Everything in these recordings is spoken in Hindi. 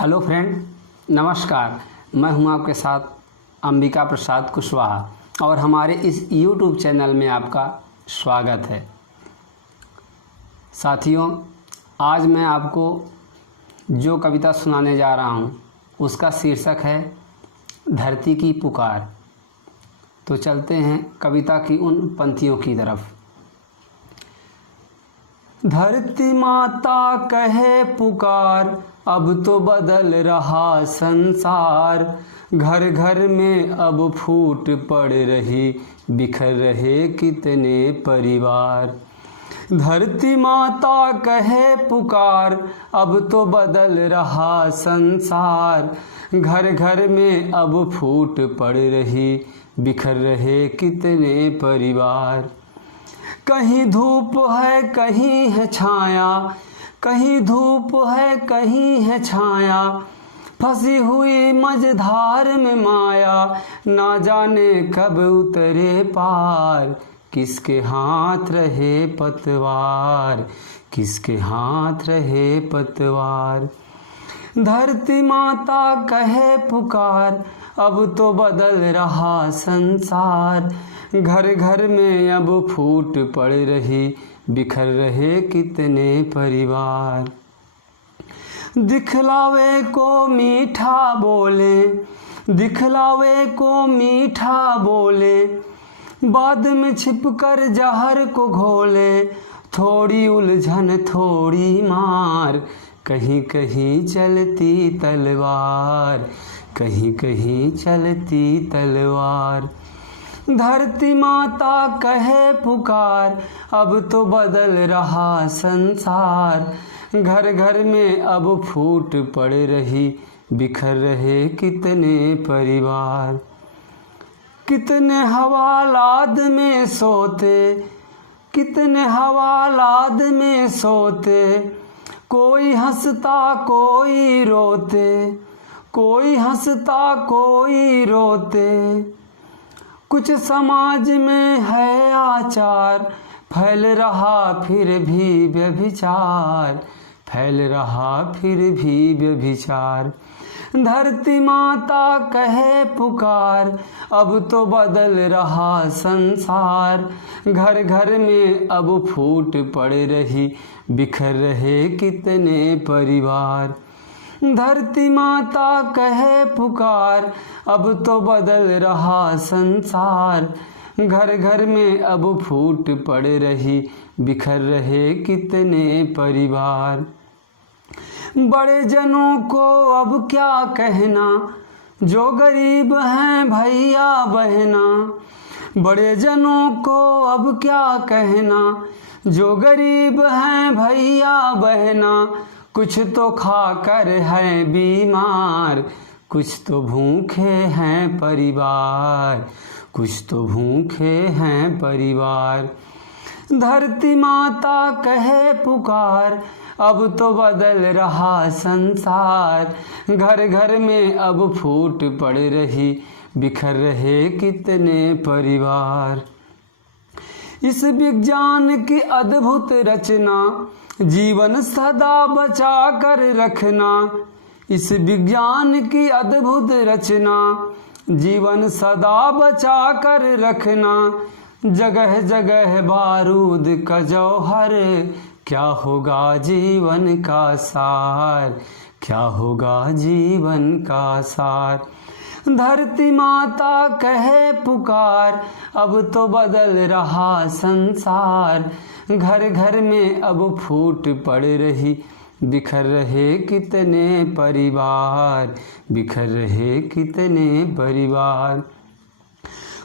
हेलो फ्रेंड, नमस्कार। मैं हूं आपके साथ अंबिका प्रसाद कुशवाहा और हमारे इस यूट्यूब चैनल में आपका स्वागत है। साथियों, आज मैं आपको जो कविता सुनाने जा रहा हूं उसका शीर्षक है धरती की पुकार। तो चलते हैं कविता की उन पंक्तियों की तरफ। धरती माता कहे पुकार, अब तो बदल रहा संसार। घर घर में अब फूट पड़ रही, बिखर रहे कितने परिवार। धरती माता कहे पुकार, अब तो बदल रहा संसार। घर घर में अब फूट पड़ रही, बिखर रहे कितने परिवार। कहीं धूप है कहीं है छाया, कहीं धूप है कहीं है छाया। फंसी हुई मझधार में माया, ना जाने कब उतरे पार। किसके हाथ रहे पतवार, किसके हाथ रहे पतवार। धरती माता कहे पुकार, अब तो बदल रहा संसार। घर घर में अब फूट पड़ रही, बिखर रहे कितने परिवार। दिखलावे को मीठा बोले, दिखलावे को मीठा बोले। बाद में छिपकर जहर को घोले, थोड़ी उलझन थोड़ी मार। कहीं कहीं चलती तलवार, कहीं कहीं चलती तलवार। धरती माता कहे पुकार, अब तो बदल रहा संसार। घर घर में अब फूट पड़ रही, बिखर रहे कितने परिवार। कितने हवालात में सोते, कितने हवालात में सोते। कोई हंसता कोई रोते, कोई हंसता कोई रोते। कुछ समाज में है आचार, फैल रहा फिर भी व्यभिचार, फैल रहा फिर भी व्यभिचार। धरती माता कहे पुकार, अब तो बदल रहा संसार। घर घर में अब फूट पड़ रही, बिखर रहे कितने परिवार। धरती माता कहे पुकार, अब तो बदल रहा संसार। घर घर में अब फूट पड़ रही, बिखर रहे कितने परिवार। बड़े जनों को अब क्या कहना, जो गरीब हैं भैया बहना। बड़े जनों को अब क्या कहना, जो गरीब हैं भैया बहना। कुछ तो खाकर हैं बीमार, कुछ तो भूखे हैं परिवार, कुछ तो भूखे हैं परिवार। धरती माता कहे पुकार, अब तो बदल रहा संसार। घर घर में अब फूट पड़ रही, बिखर रहे कितने परिवार। इस विज्ञान की अद्भुत रचना, जीवन सदा बचा कर रखना। इस विज्ञान की अद्भुत रचना, जीवन सदा बचा कर रखना। जगह जगह बारूद का जौहर, क्या होगा जीवन का सार, क्या होगा जीवन का सार। धरती माता कहे पुकार, अब तो बदल रहा संसार। घर घर में अब फूट पड़ रही, बिखर रहे कितने परिवार, बिखर रहे कितने परिवार।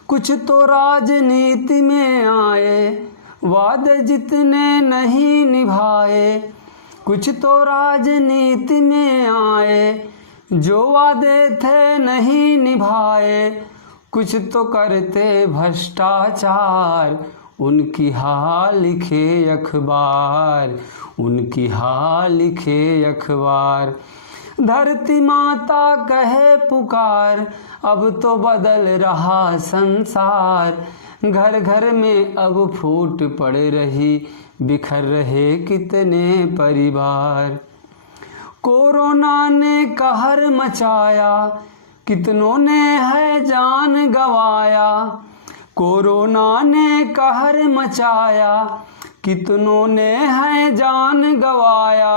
कुछ तो राजनीति में आए, वादे जितने नहीं निभाए। कुछ तो राजनीति में आए, जो वादे थे नहीं निभाए। कुछ तो करते भ्रष्टाचार, उनकी हाल लिखे अखबार, उनकी हाल लिखे अखबार। धरती माता कहे पुकार, अब तो बदल रहा संसार। घर घर में अब फूट पड़ रही, बिखर रहे कितने परिवार। कोरोना ने कहर मचाया, कितनों ने है जान गवाया। कोरोना ने कहर मचाया, कितनों ने है जान गवाया।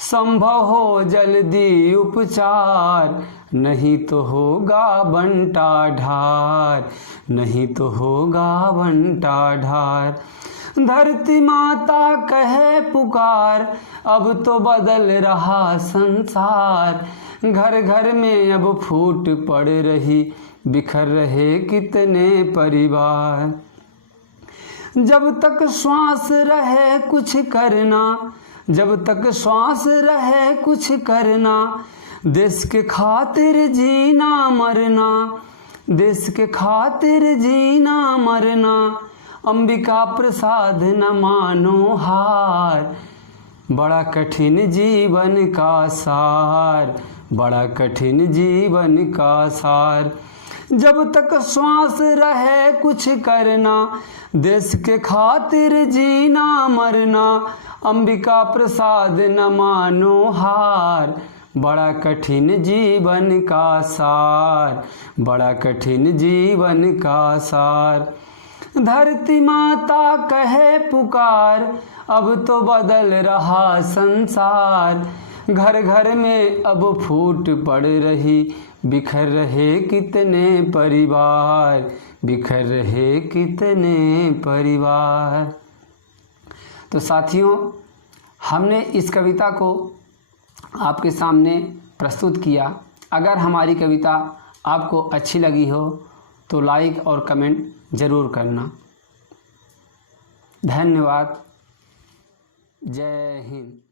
संभव हो जल्दी उपचार, नहीं तो होगा बंटा ढार, नहीं तो होगा बंटा ढार। धरती माता कहे पुकार, अब तो बदल रहा संसार। घर घर में अब फूट पड़ रही, बिखर रहे कितने परिवार। जब तक श्वास रहे कुछ करना, जब तक श्वास रहे कुछ करना। देश के खातिर जीना मरना, देश के खातिर जीना मरना। अंबिका प्रसाद न मानो हार, बड़ा कठिन जीवन का सार, बड़ा कठिन जीवन का सार। जब तक श्वास रहे कुछ करना, देश के खातिर जीना मरना। अंबिका प्रसाद न मानो हार, बड़ा कठिन जीवन का सार, बड़ा कठिन जीवन का सार। धरती माता कहे पुकार, अब तो बदल रहा संसार। घर घर में अब फूट पड़ रही, बिखर रहे कितने परिवार, बिखर रहे कितने परिवार। तो साथियों, हमने इस कविता को आपके सामने प्रस्तुत किया। अगर हमारी कविता आपको अच्छी लगी हो तो लाइक और कमेंट ज़रूर करना। धन्यवाद। जय हिंद।